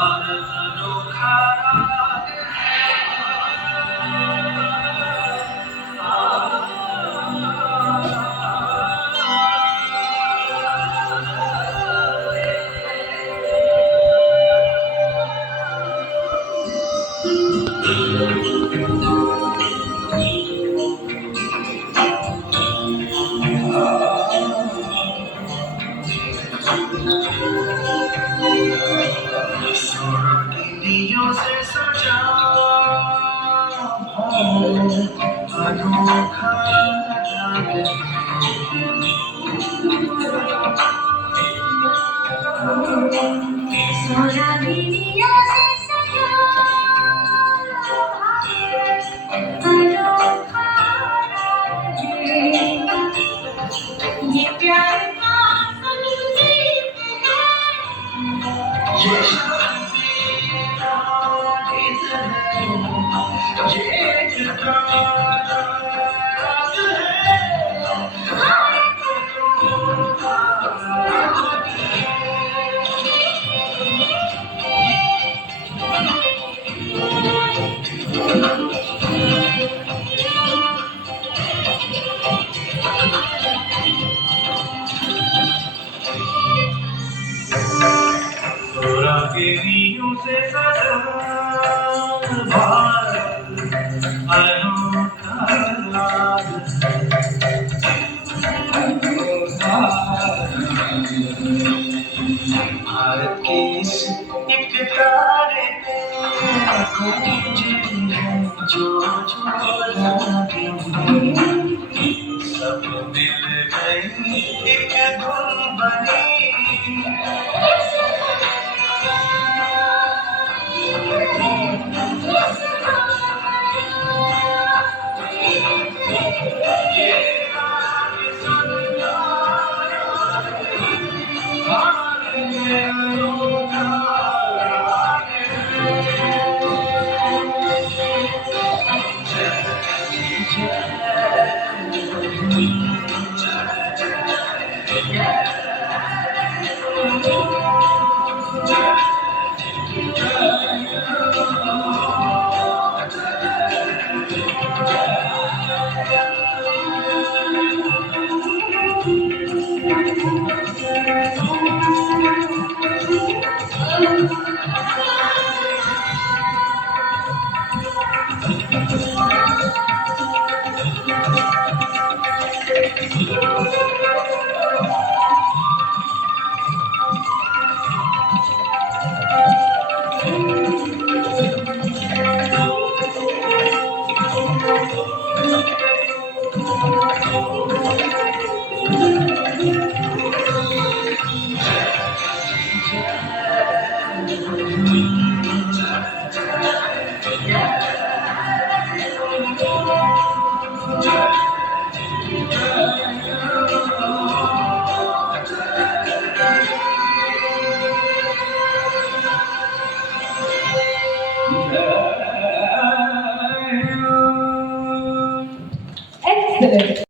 भारत अनोखा राग सुरतियों से सजा भारत अनोखा राग सोनालियों से सजा भारत अनोखा राग है। ये प्यार का संगीत है। ये शादी का गीत है, ये एक गाना राग है, भारत अनोखा राग रागिनियों से सजा भारत अनोखा राग भारत के इस एक तारे पे गूंजी है जो रागिनी सब मिल गई एक धुन बनी